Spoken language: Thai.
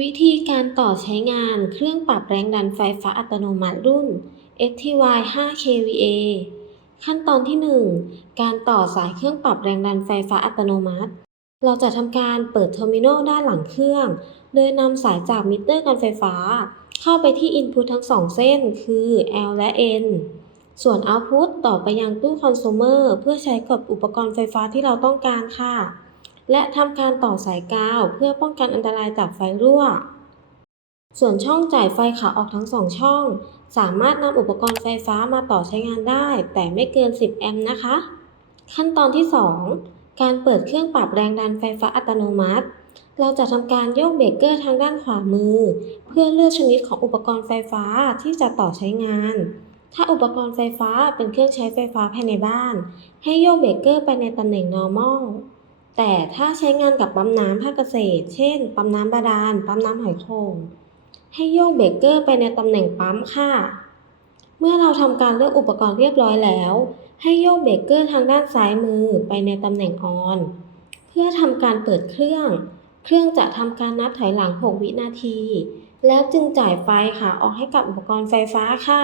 วิธีการต่อใช้งานเครื่องปรับแรงดันไฟฟ้าอัตโนมัติรุ่น STY 5 kVA ขั้นตอนที่ 1 การต่อสายเครื่องปรับแรงดันไฟฟ้าอัตโนมัติ เราจะทำการเปิดเทอร์มินอลด้านหลังเครื่อง โดยนำสายจากมิเตอร์การไฟฟ้า เข้าไปที่อินพุตทั้งสองเส้น คือ L และ N ส่วน Output ต่อไปยังตู้คอน sumer เพื่อใช้กับอุปกรณ์ไฟฟ้าที่เราต้องการค่ะ และทำการต่อสายกาวเพื่อป้องกันอันตรายจากไฟรั่ว ส่วนช่องจ่ายไฟขาออกทั้งสองช่อง สามารถนำอุปกรณ์ไฟฟ้ามาต่อใช้งานได้ แต่ไม่เกิน 10 แอมป์นะคะ ขั้นตอนที่ 2 การเปิดเครื่องปรับแรงดันไฟฟ้าอัตโนมัติ เราจะทำการโยกเบรกเกอร์ทางด้านขวามือ เพื่อเลือกชนิดของอุปกรณ์ไฟฟ้าที่จะต่อใช้งานถ้าอุปกรณ์ไฟฟ้าเป็นเครื่องใช้ไฟฟ้าภายในบ้าน ให้โยกเบรกเกอร์ไปในตำแหน่ง normal แต่ถ้าใช้งานกับปั๊มน้ำภาคเกษตร เช่น ปั๊มน้ำบาดาล ปั๊มน้ำหอยโข่ง ให้โยกเบรกเกอร์ไปในตำแหน่งปั๊มค่ะ เมื่อเราทำการเลือกอุปกรณ์เรียบร้อยแล้ว ให้โยกเบรกเกอร์ทางด้านซ้ายมือไปในตำแหน่ง on เพื่อทำการเปิดเครื่อง เครื่องจะทำการนับถอยหลัง 6 วินาที แล้วจึงจ่ายไฟค่ะออกให้กับอุปกรณ์ไฟฟ้าค่ะ